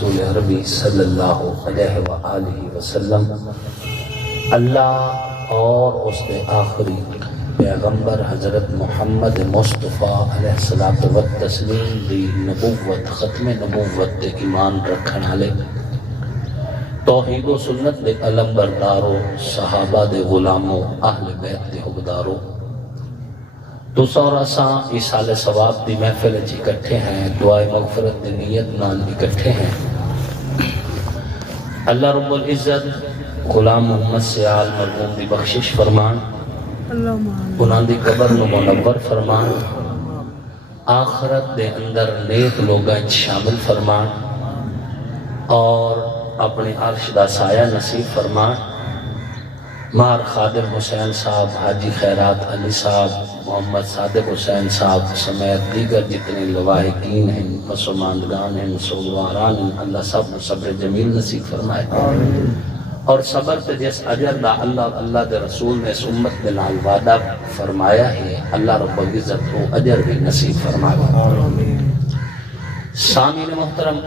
رسول عربی صلی اللہ علیہ وآلہ وسلم اللہ اور اس کے آخری پیغمبر حضرت محمد مصطفیٰ علیہ الصلوۃ والتسلیم دی نبوت ختم نبوت تے ایمان رکھن والے توحید و سنت دے علم بردارو صحابہ دے غلامو اہل بیت دے حقدارو تو سور اساں ایسال ثواب دی محفل وچ اکٹھے ہیں، دعائے مغفرت دی نیت نال اکٹھے ہیں۔ اللہ رب العزت غلام محمد سیال مرحوم دی بخشش فرمان، انہاں دی قبر نو منور فرمان، آخرت دے اندر نیک لوگاں شامل فرمان اور اپنے عرش دا سایہ نصیب فرمان۔ مار خادر حسین صاحب، حاجی خیرات علی صاحب، محمد صادق حسین صاحب سمیت دیگر جتنے لواحقین ہیں، مسلمانگان ہیں، سوگواران ہیں، اللہ سب صبر جمیل نصیب فرمائے اور صبر تے جس اجر دا اللہ دے رسول نے اس امت دے نال وعدہ فرمایا ہے، اللہ رب العزت کو اجر بھی نصیب فرمائے۔ سامعین محترم،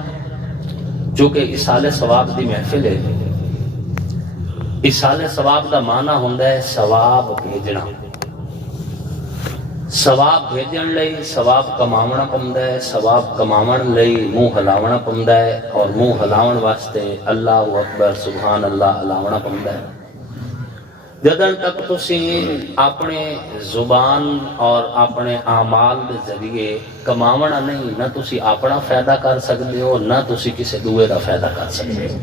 چونکہ اصال ثواب دی محفل ہے، اصال ثواب دا معنی ہوندا ہے ثواب بھیجنا، ثواب بھیجن لئی ثواب کماونا پوندا ہے، ثواب کماون لئی منہ ہلاونا پوندا ہے اور منہ ہلاون واسطے اللہ اکبر سبحان اللہ ہلاونا پوندا ہے۔ جدن تک تسی اپنے زبان اور اپنے اعمال دے ذریعے کماونا نہیں، نہ تسی اپنا فائدہ کر سکتے ہو، نہ تسی کسی دوے دا فائدہ کر سکتے ہو۔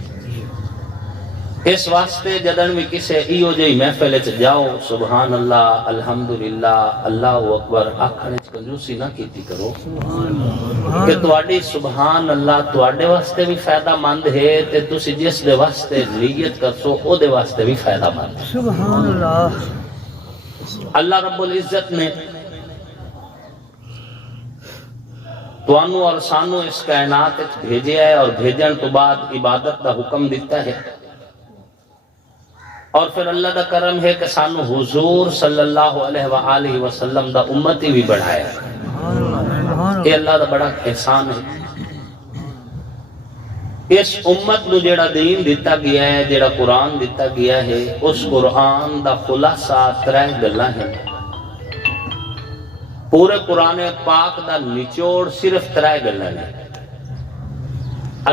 اس واسطے جدن بھی کسے ایو جئی محفل وچ جاؤ، سبحان اللہ الحمدللہ اللہ اکبر آکھنے چ کنجوسی نہ کیتی کرو کہ تواڈی سبحان اللہ تواڈے واسطے بھی فائدہ مند ہے تے تسی جس دے واسطے نیت کرسو او دے واسطے بھی فائدہ مند ہے۔ سبحان اللہ۔ اللہ رب العزت نے تانوں اور سانوں اس کائنات وچ بھیجیا ہے اور بھیجن تو بعد عبادت دا حکم دیتا ہے، اور پھر اللہ دا کرم ہے کہ سانو حضور صلی اللہ علیہ وآلہ وسلم دا امتی بھی بڑھایا ہے۔ یہ اللہ دا بڑا احسان ہے۔ اس امت نو جیڑا دین دیتا گیا ہے، جیڑا قرآن دیتا گیا ہے، اس قرآن دا خلاصہ 3 گلاں ہیں۔ پورے قرآن پاک دا نچوڑ صرف 3 گلاں ہیں۔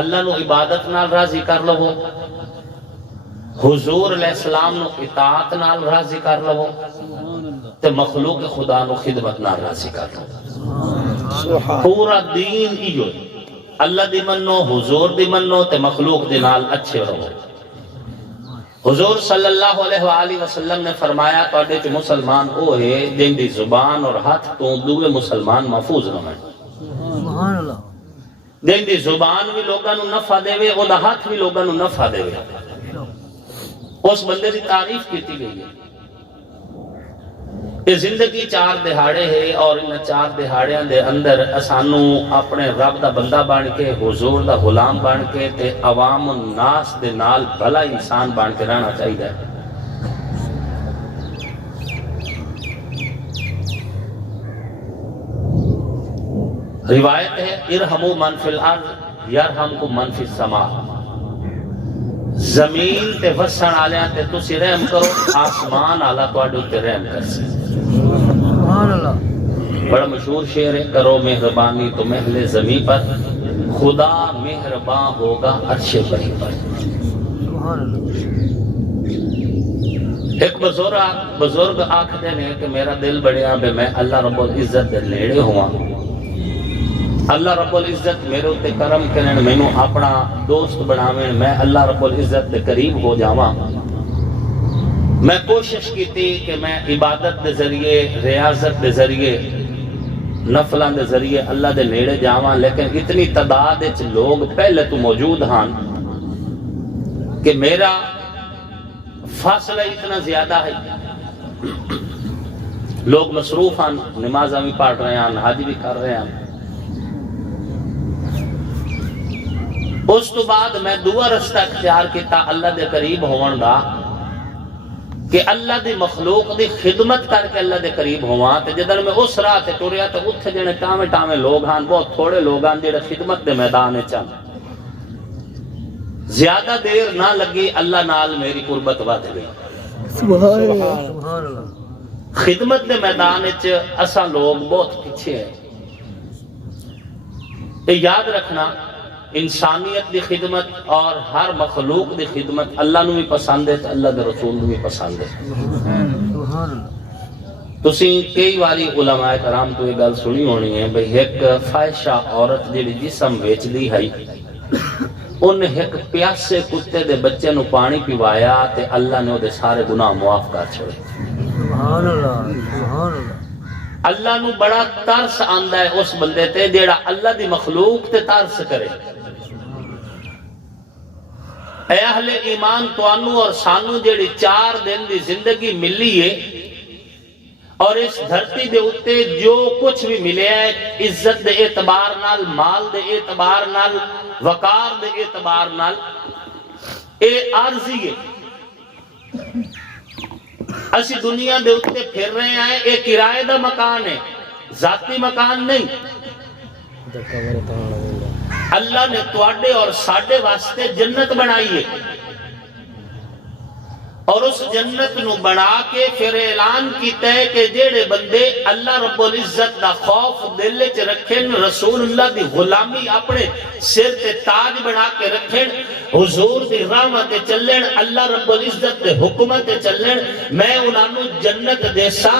اللہ نو عبادت نال راضی کر لو، حضور علیہ السلام نو اطاعت نال راضی کر لو تے مخلوق خدا نو خدمت نال راضی کر لو۔ پورا دین ایو اللہ دی منو، حضور دی منو تے مخلوق دی نال اچھے رہو۔ حضور صلی اللہ علیہ وآلہ وسلم نے فرمایا تواڈے چ مسلمان او ہے جن دی زبان اور ہاتھ تو دوے مسلمان محفوظ رہن۔ سبحان اللہ۔ جن دی زبان بھی لوگاں نو نفع دے، او دا ہاتھ بھی لوگاں نو نفع دے، اس بندے دی تعریف کیتی گئی ہے۔ یہ زندگی 4 دہاڑے ہے اور ان 4 دہاڑیاں دے اندر اسانو اپنے رب دا بندہ بن کے، حضور دا غلام بن کے تے عوام الناس دے نال بھلا انسان بن کے رہنا چاہیے۔ روایت ہے ارحموا من فی الارض یرحمکم من فی السماء، زمین تے وسن آلیاں تے تسی رحم کرو، آسمان آلہ تواڈے تے رحم کر سے۔ سبحان اللہ۔ بڑا مشہور شعر ہے، کرو مہربانی تو محل زمین پر، خدا مہرباں ہوگا عرش بری پر۔ سبحان اللہ۔ ایک بزرگ آکھدے نے کہ میرا دل بڑیا بے میں اللہ رب العزت دے نیڑے ہوا، اللہ رب العزت میرے تے کرم کرن، مینوں اپنا دوست بناویں، میں اللہ رب العزت دے قریب ہو جاواں۔ میں کوشش کیتی کہ میں عبادت دے ذریعے، ریاضت دے ذریعے، نفلاں دے ذریعے اللہ دے نیڑے جاواں، لیکن اتنی تعداد وچ لوگ پہلے تو موجود ہن کہ میرا فاصلہ اتنا زیادہ ہے۔ لوگ مصروف ہیں، نمازاں بھی پڑھ رہے ہیں، حج بھی کر رہے ہیں۔ اس تو بعد میں دوسرا رستہ اختیار کیتا اللہ دے قریب ہون دا، کہ اللہ دی مخلوق دی خدمت کر کے اللہ دے قریب ہواں۔ تے جدن میں اس راہ تے ٹریا تے اتھے جنے ٹاویں ٹاویں لوگ ہن، بہت تھوڑے لوگ ہن جڑے خدمت دے میدان وچ ہن۔ زیادہ دیر نہ لگی اللہ نال میری قربت ود گئی. سبحان اللہ. خدمت دے میدان وچ اساں لوگ بہت پیچھے ہیں. یہ یاد رکھنا انسانیت دی خدمت اور ہر مخلوق دی خدمت اللہ نو بھی پسند ہے تے اللہ دے رسول نو بھی پسند ہے. تسی کئی باری علماء کرام تو یہ گل سنی ہونی ہے بھئی ایک فاحشہ عورت جڑی جسم ویچ دی ہے انہیں ایک پیاسے کتے دے بچے نو پانی پیوایا تے اللہ نے وہ دے سارے گناہ معاف کر چھوڑے. سبحان اللہ. سبحان اللہ. اللہ نو بڑا ترس آندا ہے اس بندے تے جیڑا اللہ دی مخلوق تے ترس کرے. اے اہل ایمان توانو اور سانو جیڑی 4 دن دی زندگی ملی ہے اور اس دھرتی دے اتے جو کچھ بھی ملے ہے عزت دے اعتبار نال، مال دے اعتبار نال، وقار دے اعتبار نال، اے عارضی ہے. اسی دنیا دے اتے پھر رہے ہیں، اے کرائے دا مکان ہے، ذاتی مکان نہیں. اللہ نے تواڈے اور ساڈے واسطے جنت بنائی ہے اور اس جنت نو بنا کے پھر اعلان کیتا ہے کہ جیڑے بندے اللہ رب العزت دا خوف دل وچ رکھن، رسول اللہ دی غلامی اپنے سر تے تاج بنا کے رکھن، حضور دی راہ تے چلن، اللہ رب العزت دے حکم تے چلن، میں انہاں نو جنت دیسا.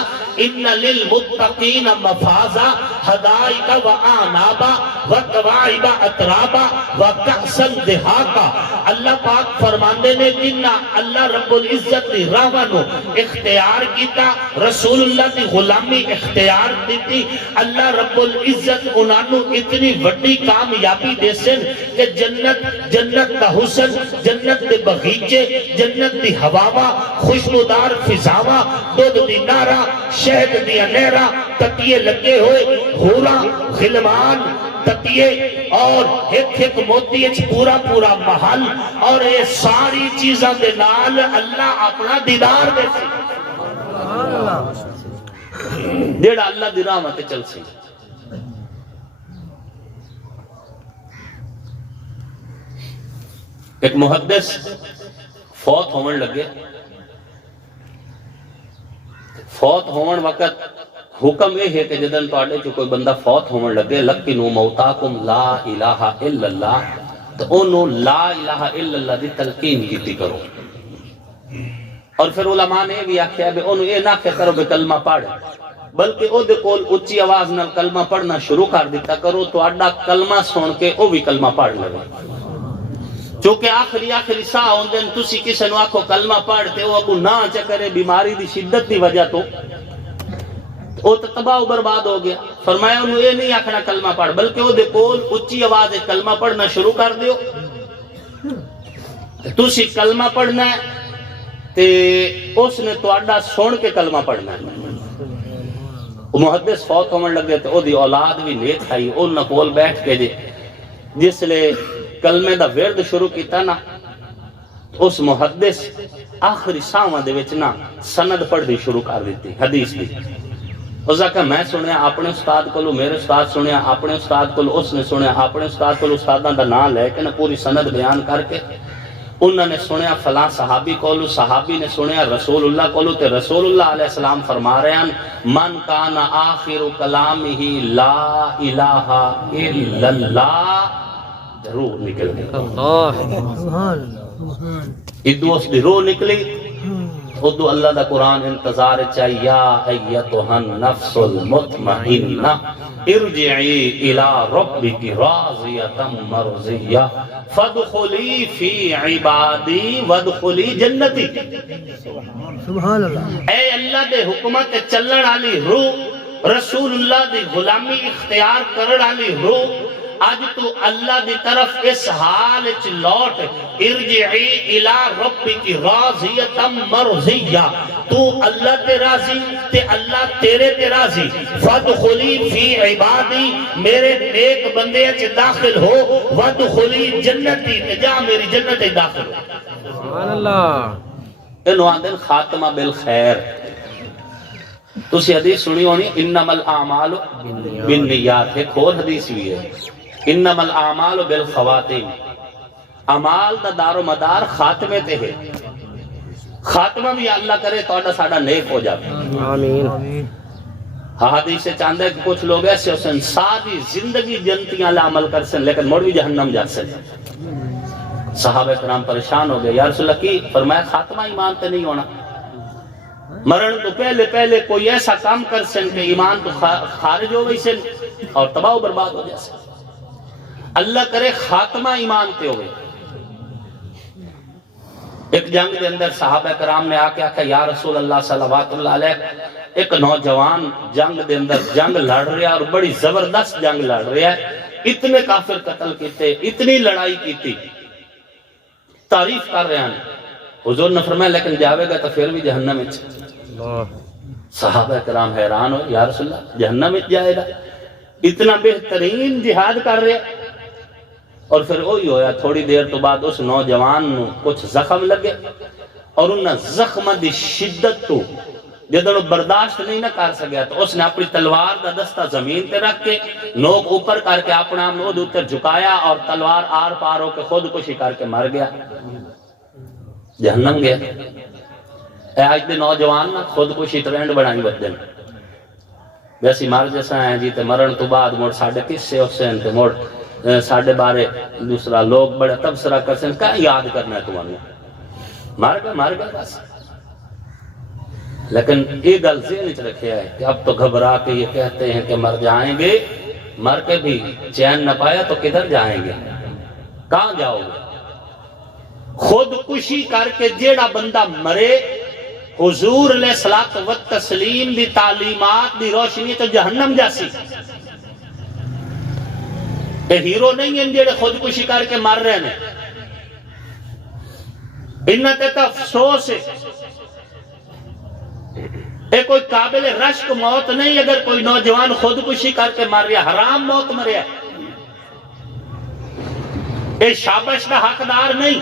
ان للمتقین مفازا حدائق وعنابا وکواعب اترابا وکأسا دہاقا. اللہ پاک فرماندے نے جنہ اللہ رب العزت دی راہ نو اختیار کیتا، رسول اللہ دی غلامی اختیار دیتی، اللہ رب العزت انہاں نو اتنی وڈی کامیابی دے سن کہ جنت دا حسن، جنت دے بغیچے، جنت دی ہواواں، خوشبودار فضاواں، دودھ دی نہراں، شہد دی نہراں، تکیے لگے ہوئے، حوراں، غلمان، تکیے اور ایک موتی اچ پورا پورا محل، اور یہ ساری چیزاں دے نال اللہ اپنا دیدار دے سی. جیڑا اللہ دی راہ تے چل سی. ایک محدث فوت ہون لگے. فوت ہون وقت حکم یہ ہے کہ جدن تو آڑے جو کوئی بندہ فوت ہون لگے لَقِنُوا مَوْتَاكُمْ لَا إِلَٰهَ إِلَّا اللَّهِ، تو انہوں لا الہ الا اللہ دی تلقین کیتی کرو. اور پھر علماء نے بھی آکھیا کہ انہوں یہ نہ کرو کہ کلمہ پڑھ، بلکہ او دے کول اچھی آواز نال کلمہ پڑھنا شروع کر دیتا کرو تو آڈا کلمہ سن کے او بھی کلمہ پڑھ لگے. چونکہ آخری ساہ ہوندے ہیں تسی کسے نو آکھو کلمہ پڑھتے وہ ابو نہ چکرے بیماری دی شدت دی وجہ تو وہ تو تباہ و برباد ہو گیا. فرمایا انہوں یہ نہیں آکھنا کلمہ پڑھ، بلکہ وہ دے کول اچھی آواز ہے کلمہ پڑھنا شروع کر دیو. تسی کلمہ پڑھنا ہے تے اس نے تو آڈا سن کے کلمہ پڑھنا ہے. محدث فوت ہونے لگے تو دی اولاد بھی نیک آئی، انہوں کول بیٹھ کے جس لئے کلمے دا ورد شروع کیتا نا، اس محدث آخری ساواں دے وچ نا سند پڑھ دی شروع کر دیتی حدیث دی. اس نے کہا میں سنیا اپنے استاد کو، میرے استاد سنیا اپنے استاد کو، اس نے سنیا اپنے استاد کو، استاداں دا نام لے کے نا پوری سند بیان کر کے انہوں نے سنیا فلاں صحابی کو، صحابی نے سنیا رسول اللہ کو، تے رسول اللہ علیہ السلام فرما رہے ہیں من کان آخر کلامہ لا الہ الا اللہ، روح نکل گئی. ادو اس دی روح نکلی. ادو اللہ دا قرآن انتظار چاہیے یا ایتھا النفس المطمئنہ ارجعی الی ربک راضیۃ مرضیہ فادخلی فی عبادی وادخلی جنتی. سبحان اللہ. اے اللہ دے حکمت چلن والی روح، رسول اللہ دی غلامی اختیار کرن والی روح، آج تو اللہ دی طرف اس حال چ لوٹ. ارجعی الی ربک راضیۃ مرضیہ، تو اللہ تے راضی تے اللہ تیرے تے راضی. فادخلی فی عبادی، میرے نیک بندے چ داخل ہو. وادخلی جنتی، تے جا میری جنت داخل ہو. سبحان اللہ. انہوں آندن خاتمہ بالخیر. تسی حدیث سنی ہونی انما الاعمال بالنیات. ایک اور حدیث بھی ہے انما الاعمال بالخواتیم. امال دا دار و مدار خاتمے تے ہے، خاتمہ بھی اللہ کرے تو ساڑا نیک ہو جائے. آمین آمین. حدیث سے چاندہ ہے کہ کچھ لوگ ایسے ہو سن ساری زندگی جنتیاں اللہ عمل کر سن لیکن موڑ بھی جہنم جا سن. صحابہ کرام پریشان ہو گئے، یا رسول اللہ کی فرمایا خاتمہ ایمان تے نہیں ہونا، مرن تو پہلے پہلے کوئی ایسا کام کر سن کہ ایمان تو خارج ہو گئی سن اور تباہ و برباد ہو جائے سن. اللہ کرے خاتمہ ایمان تے ہوئے. ایک جنگ دے اندر صحابہ کرام نے آکے آکھا یا رسول اللہ صلوات اللہ علیہ، ایک نوجوان جنگ دے اندر جنگ لڑ رہا ہے اور بڑی زبردست جنگ لڑ رہا ہے، اتنے کافر قتل کیتے، اتنی لڑائی کیتی، تعریف کر رہے ہیں. حضور نے فرمایا لیکن جاوے گا تو پھر بھی جہنم میں. صحابہ کرام حیران ہوئے، یا رسول اللہ جہنم میں جائے گا، اتنا بہترین جہاد کر رہے ہیں. اور پھر وہی ہویا، تھوڑی دیر تو بعد اس نوجوان نو کچھ زخم لگے اور انہاں زخم دی شدت تو جدوں برداشت نہیں نہ کر سکیا تو اس نے اپنی تلوار دا دستہ زمین تے رکھ کے نوک اوپر کر کے اپنا نود اتر جھکایا اور تلوار آر پار ہو کے خود کشی کر کے مر گیا، جہنم گیا. اے آج دے نوجوان نا خود کشی ٹرینڈ بنائی بدن ویسی مر جیسا ہیں جی تے مرن تو بعد موڑ ساڑھے قصے حسین تے موڑ ساڑھے بارے دوسرا لوگ بڑے تبصرہ کر سن کہاں یاد کرنا ہے تمہیں، مار گئے بس. لیکن یہ گل ذہن وچ رکھیا ہے کہ اب تو گھبرا کے یہ کہتے ہیں کہ مر جائیں گے، مر کے بھی چین نہ پایا تو کدھر جائیں گے، کہاں جاؤ گے. خود کشی کر کے جیڑا بندہ مرے حضور علیہ الصلوۃ والتسلیم دی تعلیمات دی روشنی تو جہنم جاسی. اے ہیرو نہیں ہیں جیڑے خود کشی کر کے مر رہے ہیں، انہاں تے تو افسوس ہے. اے کوئی قابل رشک موت نہیں اگر کوئی نوجوان خود کشی کر کے مر رہا، حرام موت مریا. اے شابش دا حقدار نہیں.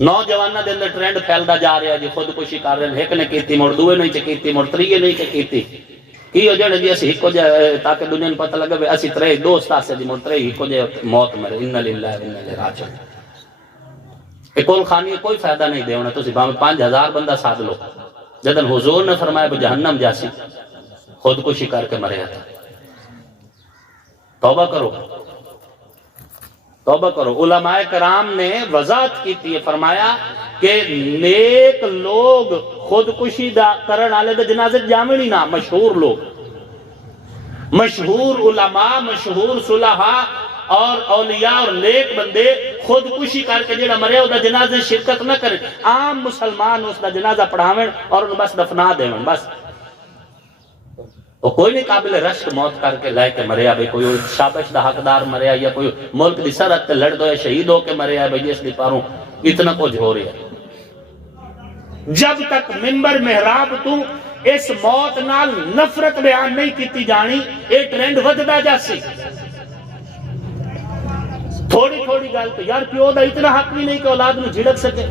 نوجوانہ دے اندر ٹرینڈ پھیلدا جا رہا ہے جی خود کشی کر رہے ہیں، ایک نے کیتی مڑ دوے نہیں کیتی مڑ تریے نہیں کیتی کی ہو جڑے جی اسی ہکو جائے تاکہ دنیا نے پتہ لگے اسی ترے دوست آسے جی مڑ ترے ہکو جائے موت مرے. انہ للہ و انہ الیہ راجعون. کول خانی کوئی فائدہ نہیں دے ہونا، تو باہم 5000 بندہ ساتھ لو. جدن حضور نے فرمایا کہ جہنم جاسی خود کشی کر کے مرے تھا. توبہ کرو توبہ کرو. علماء کرام نے وضاحت کی تھی، فرمایا کہ نیک لوگ خود کشی کرن والے دے جنازے جاویں نہیں نا. مشہور لوگ، مشہور علماء، مشہور صلحاء اور اولیاء اور نیک بندے خود کشی کر کے جڑا مریا او دا جنازے شرکت نہ کرے. عام مسلمان اس دا جنازہ پڑھاویں اور انہوں بس دفنا دیں بس. وہ کوئی نہیں قابل رشک موت کر کے لے کے مریا بھئی کوئی شابش دا حقدار مریا یا کوئی ملک دی سرحد تے لڑ دو یا شہید ہو کے مریا بھئی اس دی پاروں اتنا کچھ ہو رہا ہے. جب تک منبر محراب تو اس موت نال نفرت بیان نہیں کیتی جانی اے ٹرینڈ وددا جاسی. تھوڑی تھوڑی گل تو یار پیو دا اتنا حق بھی نہیں کہ اولاد نو جھڑک سکے.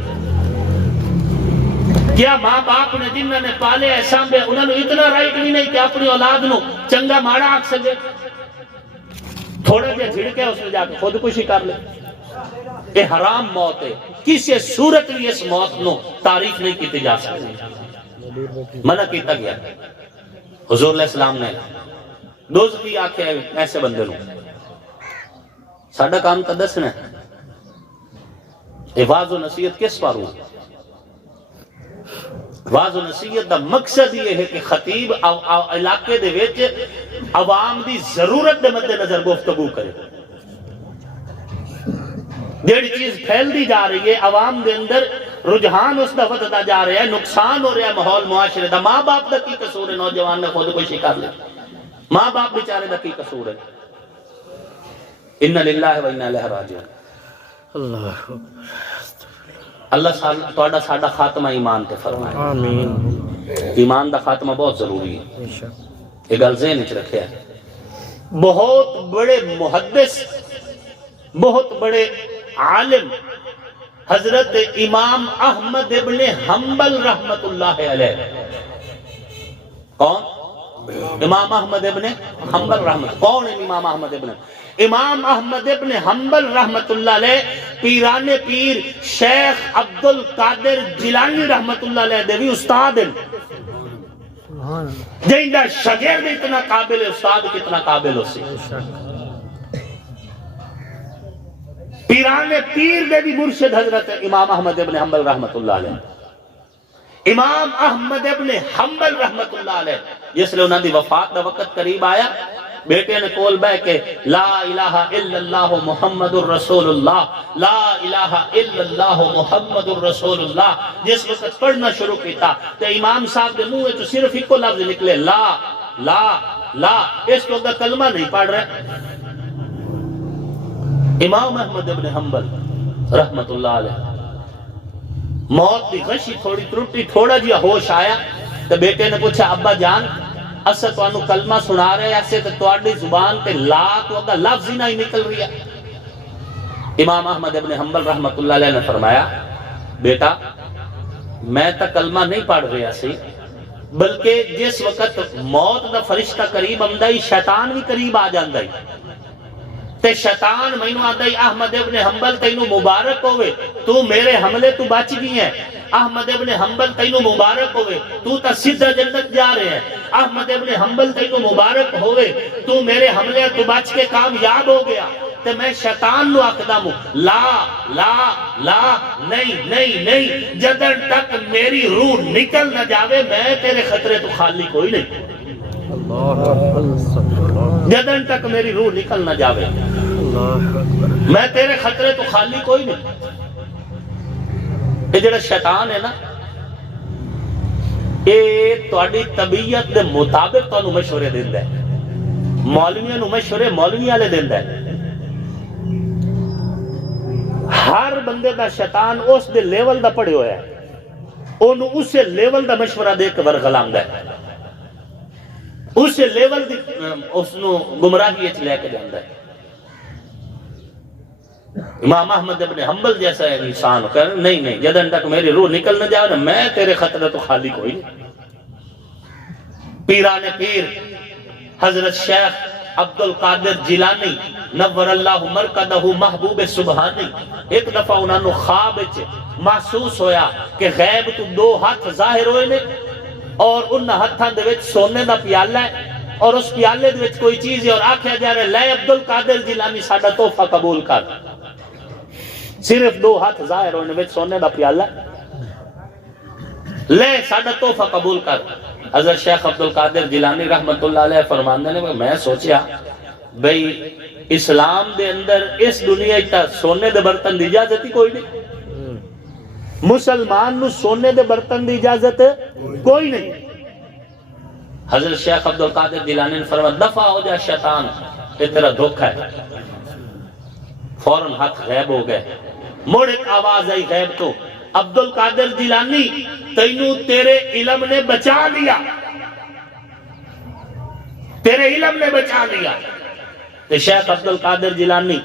کیا ماں باپ نے جنہوں نے پالے ایسا بے انہوں نے اتنا رائٹ بھی نہیں کہ اپنی اولاد نو چنگا ماڑا آکھ سکے. تھوڑے جے جھڑکے اس میں جا کے خود کشی کر لے. یہ حرام موت ہے، کسی صورت بھی اس موت نو تعریف نہیں کیتی جا سکتی، منع کیتا گیا. حضور علیہ السلام نے دوزخی آکھے ایسے بندے نو ساڑھا کام تا دسنا ہے. واعظ و نصیحت کس پر ہوں؟ واعظ و نصیحت دا مقصد یہ ہے کہ خطیب علاقے دے ویچ عوام دی ضرورت دے مد نظر گفتگو کرے. جیڑی چیز پھیل دی جا رہی ہے عوام دے اندر رجحان اس دا ودتا جا رہا ہے، نقصان ہو رہا ہے ماحول معاشرے دا. ماں باپ دا کی قصور ہے نوجوان نے خود کشی کر لی؟ ماں باپ بیچارے دا کی قصور ہے؟ انہ للہ و انہ الیہ راجعون. اللہ توڑا ساڑا خاتمہ ایمان تے فرمائے. آمین. ایمان دا خاتمہ بہت ضروری ہے. یہ گل ذہن وچ رکھے ہے. بہت بڑے محدث، بہت بڑے عالم حضرت امام احمد ابن حنبل رحمت اللہ علیہ. کون؟ امام احمد ابن حنبل رحمت، کون ہے امام احمد ابن؟ امام احمد ابن حنبل رحمت اللہ علیہ پیران پیر شیخ عبد القادر جیلانی رحمت اللہ علیہ دے بھی استاد ہیں، جہاں شاگرد اتنا قابل ہے، استاد کتنا قابل ہو سی۔ پیران پیر دے بھی مرشد حضرت امام احمد ابن حنبل رحمت اللہ علیہ۔ امام احمد ابن حنبل رحمت اللہ علیہ جس لئے انہوں دی وفات دا وقت قریب آیا، بیٹے نے کول بے کہ لا الہ الا اللہ محمد الرسول اللہ، لا الہ الا اللہ محمد الرسول اللہ جس وقت پڑھنا شروع کیتا تو امام صاحب دے منہ تو صرف ایک کو لفظ نکلے لا لا لا، اس کو کلمہ نہیں پڑھ رہے۔ امام احمد ابن حنبل رحمت اللہ علیہ موت دی غشی تھوڑی ترٹی، تھوڑا جیا ہوش آیا تو بیٹے نے پوچھا ابا جان اسے تو انہوں کلمہ سنا رہے ایسے تو تواڈی زبان تے لا تو اگر لفظ ہی نہیں نکل رہی ہے۔ امام احمد ابن حنبل رحمت اللہ علیہ نے فرمایا بیٹا میں تا کلمہ نہیں پڑھ رہا سی، بلکہ جس وقت موت دا فرشتہ قریب آمدائی شیطان بھی قریب آ جاندائی تے شیطان مینوں آدائی احمد ابن حنبل تینوں مبارک ہوئے تو میرے حملے تو بچ گئی ہیں، احمد ابن حنبل تینوں مبارک ہوئے تو تا سدھا جنت جا رہے ہیں، احمد ابن حنبل تینوں مبارک ہوئے تو میرے حملے تو بچ کے کامیاب ہو گیا۔ تے میں شیطان نو آکھدا ہوں لا لا لا نہیں نہیں نہیں، جدن تک میری روح نکل نہ جاوے میں تیرے خطرے تو خالی کوئی نہیں، جدن تک میری روح نکل نہ جاوے میں تیرے خطرے تو خالی کوئی نہیں۔ یہ جڑا شیطان ہے نا یہ تواڈی طبیعت دے مطابق تانوں مشورے دیندا ہے، مولویاں نوں مشورے مولوی والے دیندا ہے۔ ہر بندے دا شیطان اس دے لیول دا پڑھے ہویا ہے، انہوں اسے لیول دا مشورہ دے کے ورغلاندا ہے، اسے لیول دی اس نو گمراہی اچ لے کے جاندا ہے۔ امام احمد ابن حنبل جیسا ہے انسان کہہ رہے نہیں نہیں، جدن تک میری روح نکل نہ جائے میں تیرے خطرے تو خالی کوئی نہیں۔ پیران پیر حضرت شیخ عبد القادر جیلانی نور اللہ مرکدہ محبوب سبحانی ایک دفعہ انہوں نے خواب محسوس ہویا کہ غیب تو دو ہاتھ ظاہر ہوئے نے اور ان ہاتھاں دے وچ سونے دا پیالہ ہے اور اس پیالے دے وچ کوئی چیز ہے اور آکھیا جا رہا ہے لے عبد القادر جیلانی ساڈا تحفہ قبول کر۔ صرف دو ہاتھ ظاہر ہونے وچ سونے دا پیالہ لے ساڈا تحفہ قبول کر۔ حضرت شیخ عبد القادر جیلانی رحمت اللہ علیہ فرماندے نے میں سوچیا بھئی اسلام دے اندر اس دنیا تا سونے دے برتن دی اجازت ہی کوئی نہیں، مسلمان نو سونے دے برتن دی اجازت کوئی نہیں۔ حضرت شیخ عبد القادر جیلانی نے فرمایا دفع ہو جا شیطان، یہ تیرا دھوکہ ہے۔ فوراً ہاتھ غیب ہو گئے، مڑ ایک آواز آئی غیب تو عبد القادر جیلانی تینوں تیرے علم نے بچا لیا، تیرے علم نے بچا لیا۔ تو شیخ عبد القادر جیلانی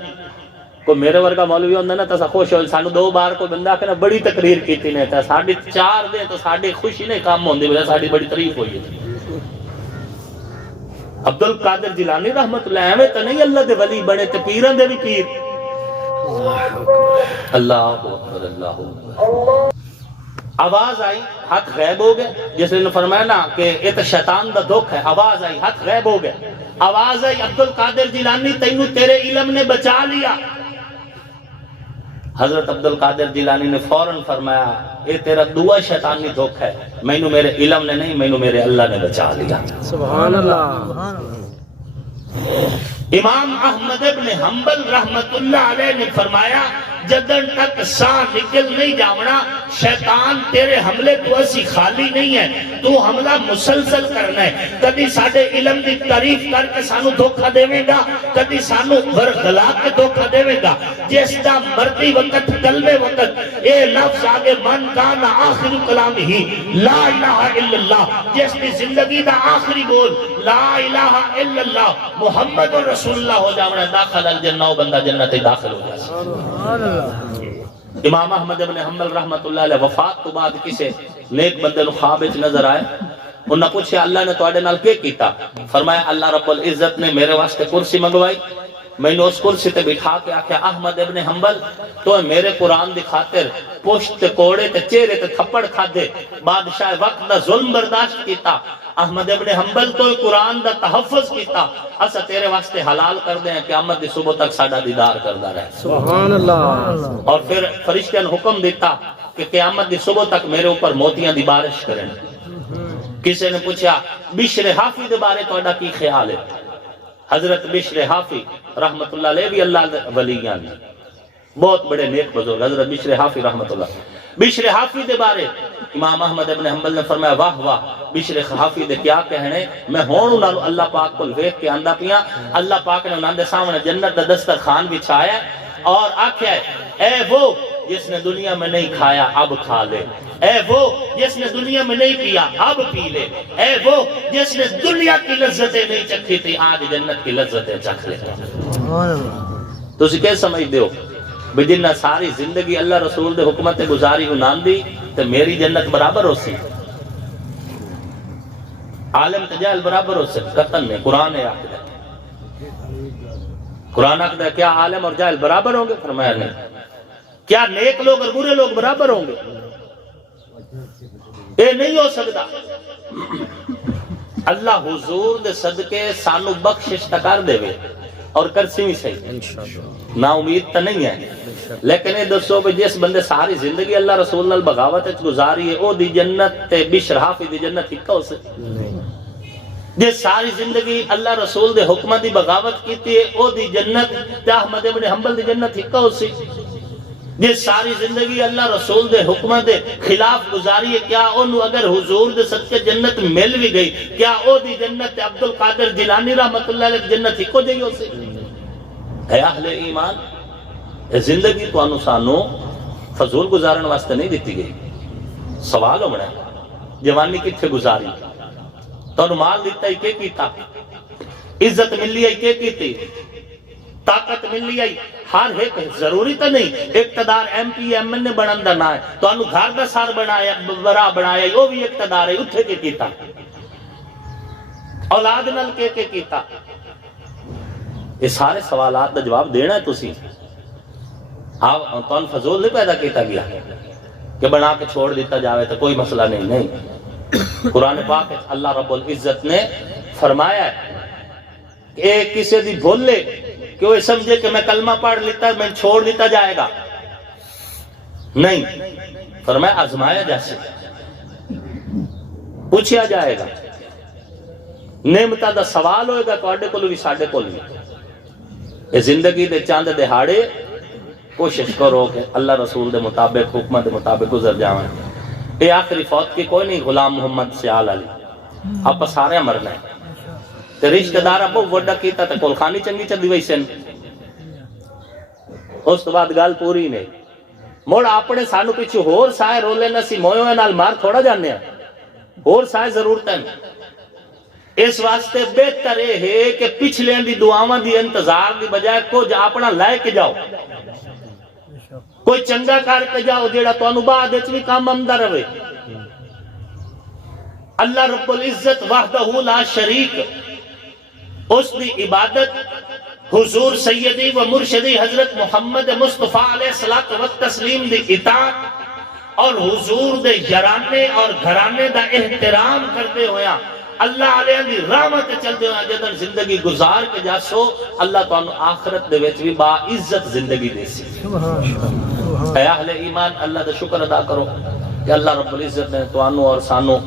کو میرے ورگا مولوی ہوندہ نا تسا خوش ہو، سانو دو بار کو بندہ کہ نا بڑی تقریر کیتی نے تا ساڑھی 4 دے تو ساڑھی خوشی نے کام ہوندی بجا ساڑھی بڑی تعریف ہوئی ہے۔ عبد القادر جیلانی رحمت اللہ احمد تو نہیں اللہ دے ولی بنے تے پیران دے بھی پیر۔ اللہ اکبر اللہ اکبر۔ آواز آئی ہاتھ غیب ہو گئے، جس نے فرمایا نا کہ یہ تو شیطان دا دکھ ہے، آواز آئی ہاتھ غیب ہو گئے، آواز آئی عبد القادر جیلانی تینوں تیرے علم نے بچا لیا۔ حضرت عبد القادر جیلانی نے فوراً فرمایا یہ تیرا دعا شیطانی دکھ ہے، مینوں میرے علم نے نہیں مینوں میرے اللہ نے بچا لیا۔ سبحان اللہ۔ امام احمد ابن حنبل رحمت اللہ علیہ نے فرمایا جدن تک ساں نکل نہیں جاونا شیطان تیرے حملے تو اسی خالی نہیں ہے، تو حملہ مسلسل کرنا ہے۔ کدی ساڑھے علم دی تعریف کر کے سانو دھوکہ دے گا، کدی سانو ورغلا کے دھوکہ دے گا۔ جس دا مردی وقت کلمے وقت اے لفظ آگے من کان آخر کلام ہی لا الہ الا اللہ، جس دی زندگی دا آخری بول لا الہ الا اللہ محمد رسول اللہ ہو جاونا داخل الجنہ و بندہ جنت داخل ہو جائے۔ امام احمد ابن حنبل رحمت اللہ علیہ وفات تو بعد کسے نیک بندے خواب نظر آئے، انہاں پوچھا اللہ نے تواڈے نال کی کیتا؟ فرمایا اللہ رب العزت نے میرے واسطے کرسی منگوائی، میں نے اس کرسی تے بٹھا کے آکھیا احمد ابن حنبل تو میرے قرآن دی خاطر پشت تے کوڑے تے چہرے تے تھپڑ کھادے، بادشاہ وقت دا ظلم برداشت کیتا، احمد ابن حنبل تو قرآن دا تحفظ کیتا، اسا تیرے واسطے حلال کر دیں قیامت دی صبح تک ساڈا دیدار کردا رہے۔ سبحان اللہ۔ اور پھر فرشتیاں نے حکم دیتا کہ قیامت دی صبح تک میرے اوپر موتیاں دی بارش کریں۔ کسی نے پوچھا بشر حافی دے بارے تہاڈا کی خیال ہے؟ حضرت بشر حافی رحمت اللہ علیہ بھی اللہ ولیاں نے، بہت بڑے نیک بزرگ، حضرت بشر حافی رحمت اللہ۔ بشر حافی دے بارے امام احمد ابن حنبل نے فرمایا واہ واہ، بشر حافی دے کیا کہنے، میں ہون انہاں نوں اللہ پاک کول ویکھ کے آندا پیاں، اللہ پاک نے انہاں دے سامنے جنت دا دسترخوان بچھایا اور آکھیا ہے اے وہ جس نے دنیا میں نہیں کھایا اب کھا لے، اے وہ جس نے دنیا میں نہیں پیا اب پی لے، اے وہ جس نے دنیا کی لذتیں نہیں چکھی تھی آج جنت کی لذتیں چکھ لے۔ تسی کیا سمجھدے ہو بھی جنہ ساری زندگی اللہ رسول دے حکمت گزاری انہاں دی تے میری جنت برابر ہو سی؟ عالم تے جاہل برابر ہو سی؟ قطن نہیں، قرآن ہے آخر ہے، قرآن آخر ہے کیا عالم اور جاہل برابر ہوں گے؟ فرمایا نہیں۔ کیا نیک لوگ اور برے لوگ برابر ہوں گے؟ یہ نہیں ہو سکتا۔ اللہ حضور دے صدقے سانو بخشش تکار دے وے اور کرسی بھی صحیح، نا امید تا نہیں ہے، لیکن یہ دسو کہ جس بندے ساری زندگی اللہ رسول نال بغاوت گزاری ہے او دی جنت تے بشر حافی دی جنت ہکا ہو سے؟ جس ساری زندگی اللہ رسول دے حکمت دی بغاوت کیتی ہے او دی جنت تے احمد ابن حنبل دی جنت ہکا ہو سی؟ جس ساری زندگی اللہ رسول دے حکمت دے خلاف گزاری ہے کیا انہوں اگر حضور دے صدقے جنت مل بھی گئی کیا او دی جنت عبد القادر جیلانی رحمت اللہ علیہ جنت ہکو جائی ہو سے؟ اے اہل ایمان، زندگی تو انہوں سانو فضول گزارن واسطے نہیں دیتی گئی۔ سوال ہونا ہے جوانی کتھے گزاری، تو انہوں مال دیتا ہی کیا کیتا، عزت ملی ہے کیا کیتی، طاقت ملی ہے، ہر ایک ضروری تو نہیں اقتدار ایم پی ایم این نے بناندہ نہ ہے، تو انہوں گھر دا سار بنایا برا بنایا وہ بھی اقتدار ہے، اتھے کے کیتا، اولاد نل کے کیتا۔ یہ سارے سوالات دا جواب دینا ہے تسی، آپ تو فضول نہیں پیدا کیتا گیا کہ بنا کے چھوڑ دیتا جاوے تو کوئی مسئلہ نہیں، نہیں۔ قرآن پاک اللہ رب العزت نے فرمایا ہے کہ کسی دی بھول لے کہ وہ سمجھے کہ میں کلمہ پڑھ لیتا میں چھوڑ دیتا جائے گا، نہیں، فرمایا آزمایا جیسے پوچھیا جائے گا، نعمتہ دا سوال ہوئے گا تو اڈے کولو بھی ساڈے کولو بھی۔ یہ زندگی دے چاند دہاڑے کوشش کرو کہ اللہ رسول دے مطابق حکمت دے مطابق گزر جاویں۔ یہ آخری فوت کی کوئی نہیں غلام محمد سیال علی، آپ سارے مرنا ہے، تے رشتہ دار ابو وڈا کیتا تے کول خانی چنگی چندی وئی سن، اس تو بعد گل پوری نہیں۔ موڑ اپنے سانو پیچھے ہور سائے رولے نہ سی مویوں نال مار تھوڑا جانے ہیں، ہور سائے ضرورت ہے۔ اس واسطے بہتر ہے کہ پچھلے دی دعاواں دی انتظار دی بجائے کچھ اپنا لے کے جاؤ، کوئی چنگا کر کے جاؤ جیڑا تانوں بعد وچ بھی کام آندا رہے۔ اللہ رب العزت وحدہ لا شریک، اس دی عبادت حضور سیدی و مرشدی حضرت محمد مصطفیٰ علیہ الصلوۃ والتسلیم دی اطاعت اور حضور دے یارانے اور گھرانے دا احترام کرتے ہویا اللہ علیہ دی رحمت چلتے ہویا جدن زندگی گزار کے جاسو اللہ تانوں آخرت دے وچ بھی با عزت زندگی دے سی۔ اے اہل ایمان، اللہ دا شکر ادا کرو کہ اللہ رب العزت نے تانوں اور سانوں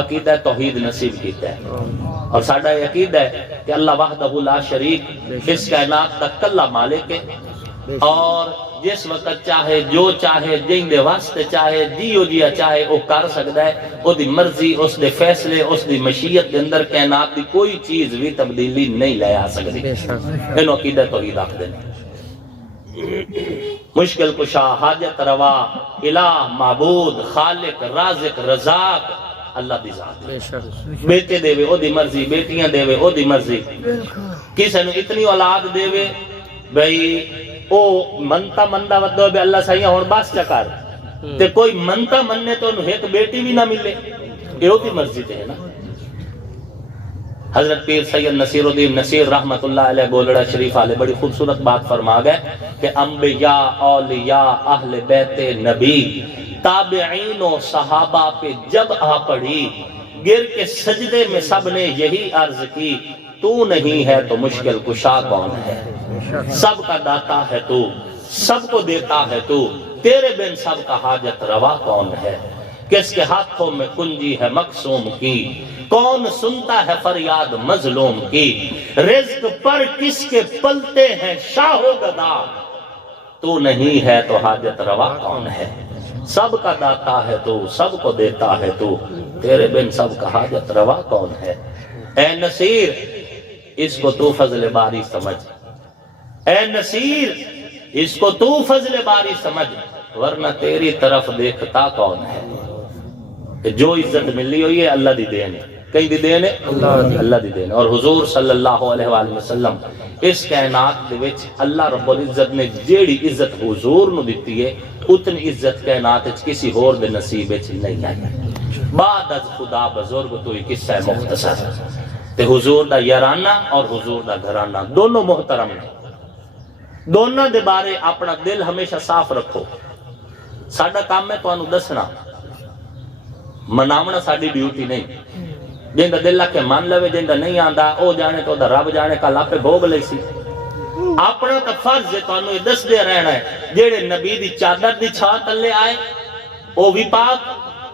عقیدہ توحید نصیب کیتا ہے، اور ساڈا یہ عقیدہ ہے کہ اللہ وحدہ لا شریک اس کائنات کا کلا مالک ہے، اور جس وقت چاہے جو چاہے جن دے واسطے چاہے جیو جیا چاہے وہ کر سکتا ہے، وہ دی مرضی اس دے فیصلے اس دی مشیت کے اندر کائنات دی کوئی چیز بھی تبدیلی نہیں لے آ سکتی۔ انہوں عقیدہ توحید آکھ دینا۔ مشکل کشا، حاجت روا، الہ، معبود، خالق، رازق، رزاق اللہ دی ذات، بیٹے دے وے او دی مرضی، بیٹیاں دے وے او دی مرضی، کسی نے اتنی اولاد دے وے بھئی او منتا مندہ ودو بے اللہ سائیاں ہون باس چکار تے کوئی منتا مننے تو انہوں ایک بیٹی بھی نہ ملے، یہ او دی مرضی تے ہے نا۔ حضرت پیر سید نصیر الدین نصیر رحمت اللہ علیہ گولڑا شریف والے بڑی خوبصورت بات فرما گئے کہ انبیاء، اولیاء، اہل بیت نبی، تابعین و صحابہ پہ جب آ پڑی، گر کے سجدے میں سب نے یہی عرض کی، تو نہیں ہے تو مشکل کشا کون ہے؟ سب کا داتا ہے تو، سب کو دیتا ہے تو، تیرے بن سب کا حاجت روا کون ہے؟ کس کے ہاتھوں میں کنجی ہے مقسوم کی، کون سنتا ہے فریاد مظلوم کی، رزق پر کس کے پلتے ہیں شاہ و گدا، تو نہیں ہے تو حاجت روا کون ہے؟ سب کا داتا ہے تو، سب کو دیتا ہے تو، تیرے بن سب کا حاجت روا کون ہے؟ اے نصیر اس کو تو فضل باری سمجھ، اے نصیر اس کو تو فضل باری سمجھ، ورنہ تیری طرف دیکھتا کون ہے؟ کہ جو عزت ملی ہوئی ہے اللہ دی دین ہے، کہیں دی دین ہے اللہ دی دین ہے۔ اور حضور صلی اللہ علیہ وآلہ وسلم اس کائنات دے وچ اللہ رب العزت نے جیڑی عزت حضور نو دیتی ہے اتنی عزت کائنات وچ کسی ہور دے نصیب وچ نہیں آئی۔ بعد از خدا بزرگ تو ہی قصہ مختصر تے حضور دا یارانہ اور حضور دا گھرانہ دونوں محترم نے، دونوں دے بارے اپنا دل ہمیشہ صاف رکھو۔ ساڈا کام ہے تانوں دسنا، مناونا ساڈی ڈیوٹی نہیں۔ جندا دل آ کے من لوے، جندا نہیں آندا او جانے تو دا رب جانے، کل آپے بھوگ لئی سی۔ اپنا تا فرض ہے تانوں یہ دس دے رہنا ہے، جیڑے نبی دی چادر دی چھاں تلے آئے او بھی پاک،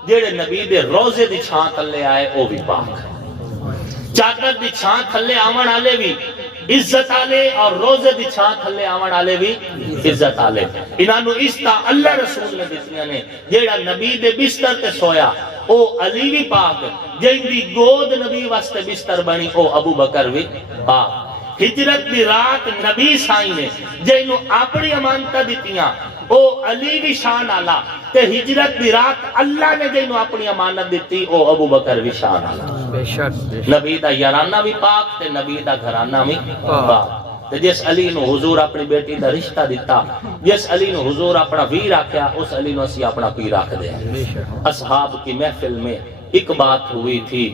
جیڑے نبی دے روزے دی چھاں تلے آئے او بھی پاک۔ چادر دی چھاں تھلے آون والے بھی عزت آلے اور روزے دی چھاں تھلے آون والے بھی عزت آلے۔ انہاں نو عزت اللہ رسول نے دتیاں نے۔ جیڑا نبی دے بستر تے سویا او علی بھی پاک، جن دی گود نبی واسطے بستر بنی او ابو بکر بھی پاک۔ ہجرت دی رات نبی سائیں نے جنوں اپنی امانتاں دتیاں او علی بھی شان آلا، تے ہجرت دی رات اللہ نے جنوں اپنی امانت دیتی او ابو بکر بھی شان آلا۔ نبی دا یارانہ بھی پاک تے نبی دا گھرانہ بھی پاک۔ تے جس علی نو حضور اپنی بیٹی دا رشتہ دیتا، جس علی نو حضور اپنا ویر آکھیا، اس علی نو اسی اپنا پیر آکھ دے۔ اصحاب کی محفل میں ایک بات ہوئی تھی،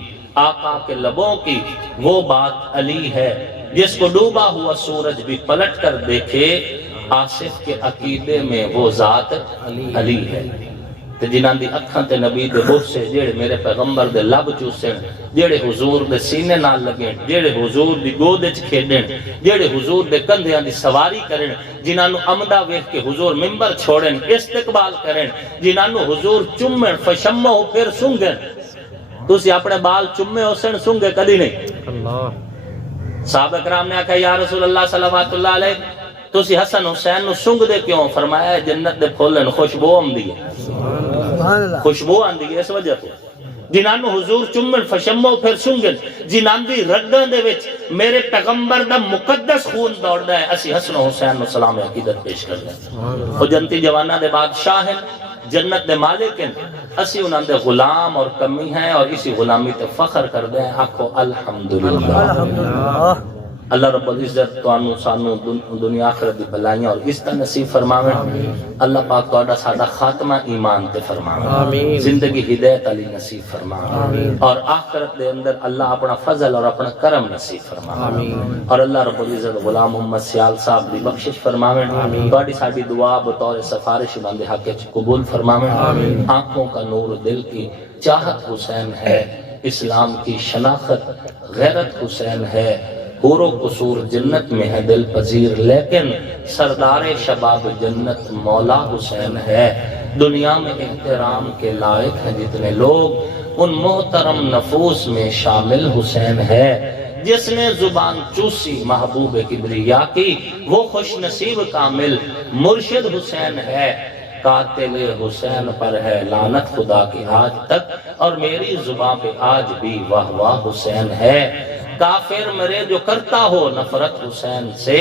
آقا کے لبوں کی وہ بات علی ہے، جس کو ڈوبا ہوا سورج بھی پلٹ کر دیکھے، آصف کے عقیدے میں وہ ذات علی ہے۔ تے جنہاں دی اکھاں تے نبی دے بوسے، جیڑے میرے پیغمبر دے لب چوسن، جیڑے حضور دے سینے نال لگن، جیڑے حضور دی گود وچ کھیڈن، جیڑے حضور دے کندھیاں دی سواری کرن، جنہاں نو عمدہ ویکھ کے حضور منبر چھوڑن، استقبال کرن، جنہاں نو حضور چومن، فشمو پھر سنگن۔ تسی اپنے بال چومے حسن سنگے کدی نہیں۔ صحابہ کرام نے کہا یا رسول اللہ صلوات اللہ علیہ تسی حسن حسین نو سنگ دے کیوں؟ فرمایا جنت دے پھولن خوشبو آندی ہے، خوشبو آندی ہے اس وجہ تو۔ جنہاں نو حضور چومن فشمو پھر سنگن، جنہاں دی رگاں دے وچ میرے پیغمبر دا مقدس خون دوڑدا ہے، اسی حسن حسین نو سلام عقیدت پیش کردے ہیں۔ او جنتی جوانہ دے بادشاہ ہیں، جنت دے مالک ہیں، اسی انہاں دے غلام اور کمی ہیں، اور اسی غلامی تے فخر کردے ہیں۔ آکھو الحمدللہ۔ اللہ رب العزت توانو سانو دنیا آخرت دی بلائیاں اور عزت نصیب فرماویں۔ اللہ پاک تہاڈا ساڈا خاتمہ ایمان تے فرماویں، زندگی ہدایت علی نصیب فرماویں، اور آخرت دے اندر اللہ اپنا فضل اور اپنا کرم نصیب فرماویں، اور اللہ رب العزت غلام محمد سیال صاحب دی بخشش فرماویں۔ تہاڈی ساڈی دعا بطور سفارش انہاں دے حق وچ قبول فرماویں۔ آنکھوں کا نور دل کی چاہت حسین ہے، اسلام کی شناخت غیرت حسین ہے، حور و قصور جنت میں ہے دل پذیر، لیکن سردار شباب جنت مولا حسین ہے۔ دنیا میں احترام کے لائق ہیں جتنے لوگ، ان محترم نفوس میں شامل حسین ہے۔ جس نے زبان چوسی محبوب کبریا کی، وہ خوش نصیب کامل مرشد حسین ہے۔ قاتل حسین پر ہے لعنت خدا کی آج تک، اور میری زبان پہ آج بھی واہ واہ حسین ہے۔ کافر مرے جو کرتا ہو نفرت حسین سے،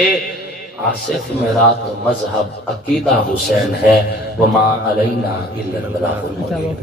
آصف میرا تو مذہب عقیدہ حسین ہے۔ وما علینا الا البلاغ المبین۔